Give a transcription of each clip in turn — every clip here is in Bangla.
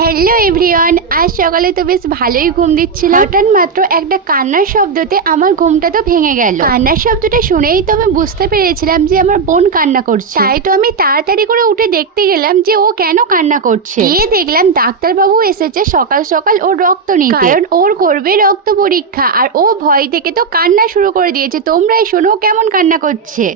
হ্যালো এভরিওয়ান, আজ সকালে তো বেশ ভালোই ঘুম দিচ্ছিল। হঠাৎ মাত্র একটা কান্নার শব্দতে আমার ঘুমটা তো ভেঙে গেল। কান্নার শব্দটা শুনেই তো আমি বুঝতে পেরেছিলাম যে আমার বোন কান্না করছে। তাই তো আমি তাড়াতাড়ি করে উঠে দেখতে গেলাম যে ও কেন কান্না করছে। গিয়ে দেখলাম ডাক্তারবাবু এসেছে সকাল সকাল ওর রক্ত নিতে, কারণ ওর করবে রক্ত পরীক্ষা। আর ও ভয় থেকে তো কান্না শুরু করে দিয়েছে। তোমরাই শোনো কেমন কান্না করছে।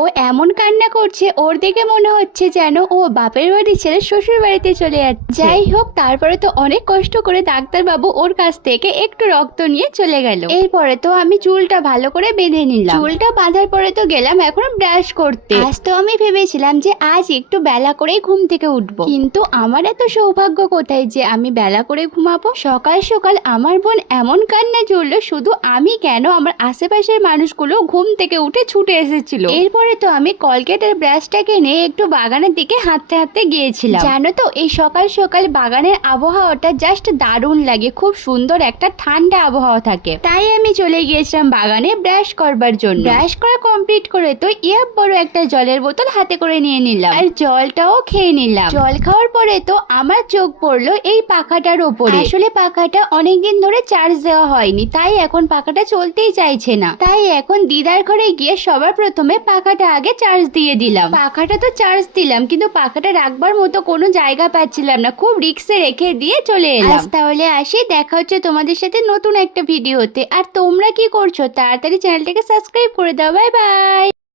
ও এমন কান্না করছে, ওর দেখে মনে হচ্ছে যেন ও বাপের বাড়ি ছেড়ে শ্বশুর বাড়িতে চলে যাচ্ছে। যাই হোক, তারপরে তো অনেক কষ্ট করে ডাক্তারবাবু ওর কাছ থেকে একটু রক্ত নিয়ে চলে গেল। এরপরে তো আমি চুলটা ভালো করে বেঁধে নিলাম। চুলটা বাঁধার পরে তো গেলাম এখন ব্রাশ করতে। আজ তো আমি ভেবেছিলাম যে আজ একটু বেলা করেই ঘুম থেকে উঠবো, কিন্তু আমার এত সৌভাগ্য কোথায় যে আমি বেলা করে ঘুমাবো। সকাল সকাল আমার বোন এমন কান্না জুড়লো, শুধু আমি কেন, আমার আশেপাশের মানুষগুলো ঘুম থেকে উঠে ছুটে এসেছিল। এরপরে তো আমি কলগেট আর ব্রাশটাকে নিয়ে একটু বাগানের দিকে হাঁটতে হাঁটতে গিয়েছিলাম। জানো তো, এই সকাল সকাল বাগানের আবহাওয়াটা জাস্ট দারুণ লাগে, খুব সুন্দর একটা ঠান্ডা আবহাওয়া থাকে। তাই আমি চলে গিয়েছিলাম বাগানে ব্রাশ করবার জন্য। ব্রাশ করা কমপ্লিট করে তো বড় একটা জলের বোতল হাতে করে নিয়ে নিলাম, আর জলটাও খেয়ে নিলাম। জল খাওয়ার পরে তো আমার চোখ পড়লো এই পাখাটার ওপরে। আসলে পাখাটা অনেকদিন ধরে চার্জ দেওয়া হয়নি, তাই এখন পাখাটা চলতেই চাইছে না। তাই এখন দিদার ঘরে গিয়ে সবার প্রথমে পাখাটা আগে চার্জ দিয়ে দিলাম। পাখাটা তো চার্জ দিলাম, কিন্তু পাখাটা রাখবার মতো কোনো জায়গা পাচ্ছিলাম না, খুব রিক্সে রেখে দিয়ে চলে এলাম। তাহলে আসি, দেখা হচ্ছে তোমাদের সাথে নতুন একটা ভিডিওতে। আর তোমরা কি করছো? তাড়াতাড়ি চ্যানেলটাকে সাবস্ক্রাইব করে দাও। Bye bye.